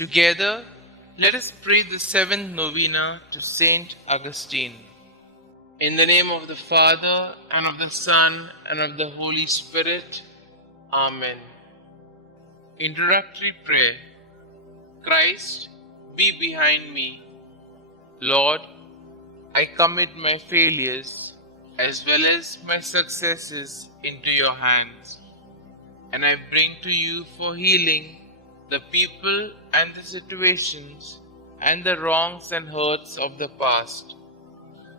Together, let us pray the seventh novena to St Augustine. In the name of the Father, and of the Son, and of the Holy Spirit. Amen. Introductory Prayer. Christ, be behind me. Lord, I commit my failures as well as my successes into your hands, and I bring to you for healing the people and the situations and the wrongs and hurts of the past.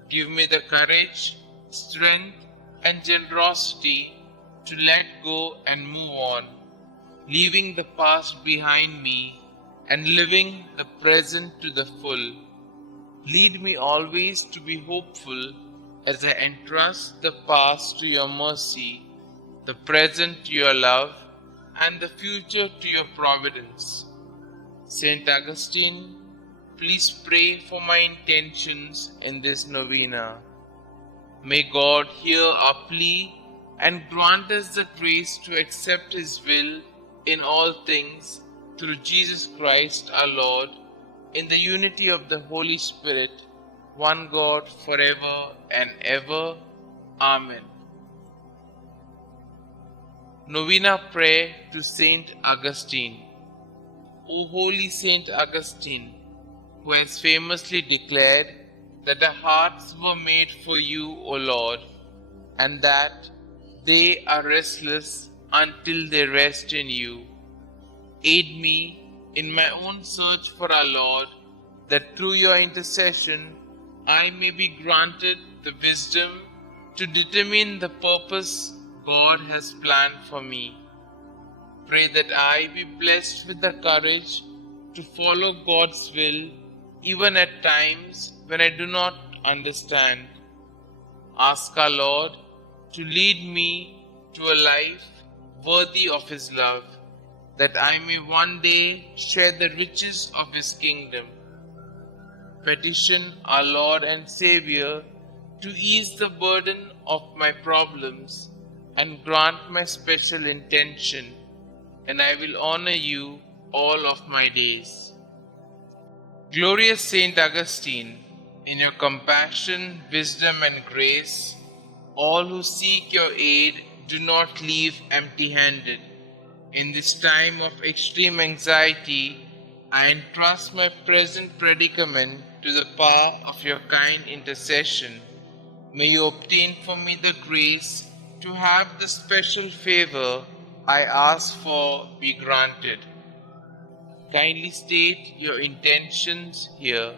Give me the courage, strength, and generosity to let go and move on, leaving the past behind me and living the present to the full. Lead me always to be hopeful as I entrust the past to your mercy, the present to your love, and the future to your providence. St. Augustine, please pray for my intentions in this novena. May God hear our plea and grant us the grace to accept His will in all things through Jesus Christ our Lord, in the unity of the Holy Spirit, one God forever and ever. Amen. Novena Prayer to St Augustine. O holy St Augustine, who has famously declared that our hearts were made for you, O Lord, and that they are restless until they rest in you. Aid me in my own search for our Lord, that through your intercession I may be granted the wisdom to determine the purpose God has planned for me. Pray that I be blessed with the courage to follow God's will even at times when I do not understand. Ask our Lord to lead me to a life worthy of His love, that I may one day share the riches of His kingdom. Petition our Lord and Xavier to ease the burden of my problems and grant my special intention, and I will honor you all of my days. Glorious Saint Augustine, in your compassion, wisdom, and grace, all who seek your aid do not leave empty-handed. In this time of extreme anxiety, I entrust my present predicament to the power of your kind intercession. May you obtain for me the grace to have the special favor I ask for be granted. Kindly state your intentions here.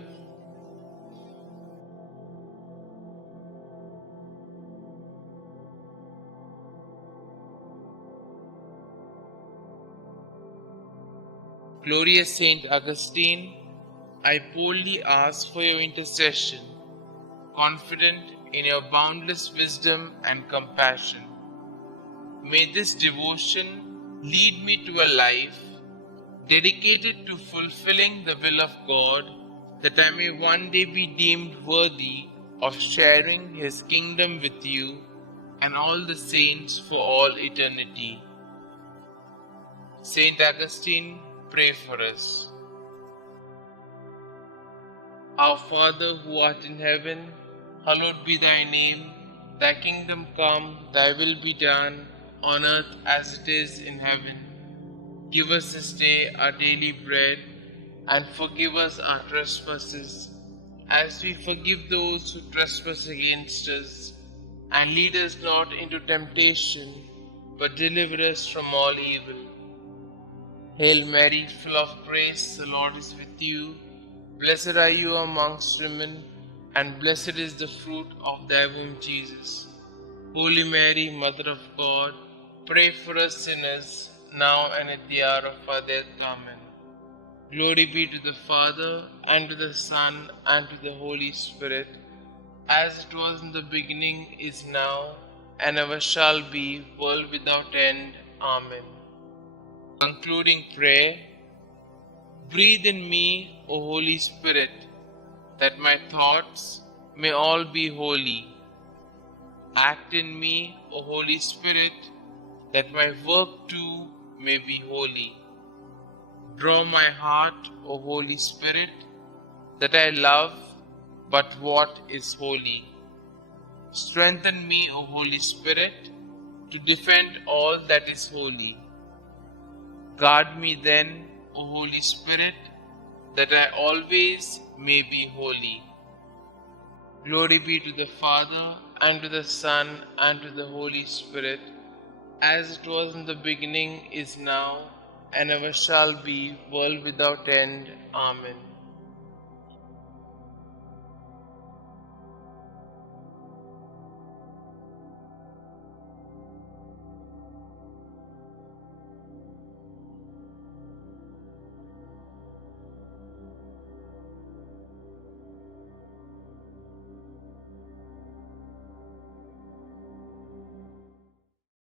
Glorious Saint Augustine, I boldly ask for your intercession, confident in your boundless wisdom and compassion. May this devotion lead me to a life dedicated to fulfilling the will of God, that I may one day be deemed worthy of sharing His kingdom with you and all the saints for all eternity. Saint Augustine, pray for us. Our Father who art in heaven, hallowed be thy name. Thy kingdom come, thy will be done, on earth as it is in heaven. Give us this day our daily bread, and forgive us our trespasses, as we forgive those who trespass against us. And lead us not into temptation, but deliver us from all evil. Hail Mary, full of grace, the Lord is with you. Blessed are you amongst women, and blessed is the fruit of thy womb, Jesus. Holy Mary, Mother of God, pray for us sinners, now and at the hour of our death. Amen. Glory be to the Father, and to the Son, and to the Holy Spirit, as it was in the beginning, is now, and ever shall be, world without end. Amen. Concluding prayer. Breathe in me, O Holy Spirit, that my thoughts may all be holy. Act in me, O Holy Spirit, that my work too may be holy. Draw my heart, O Holy Spirit, that I love but what is holy. Strengthen me, O Holy Spirit, to defend all that is holy. Guard me then, O Holy Spirit, that I always may be holy. Glory be to the Father, and to the Son, and to the Holy Spirit, as it was in the beginning, is now, and ever shall be, world without end. Amen.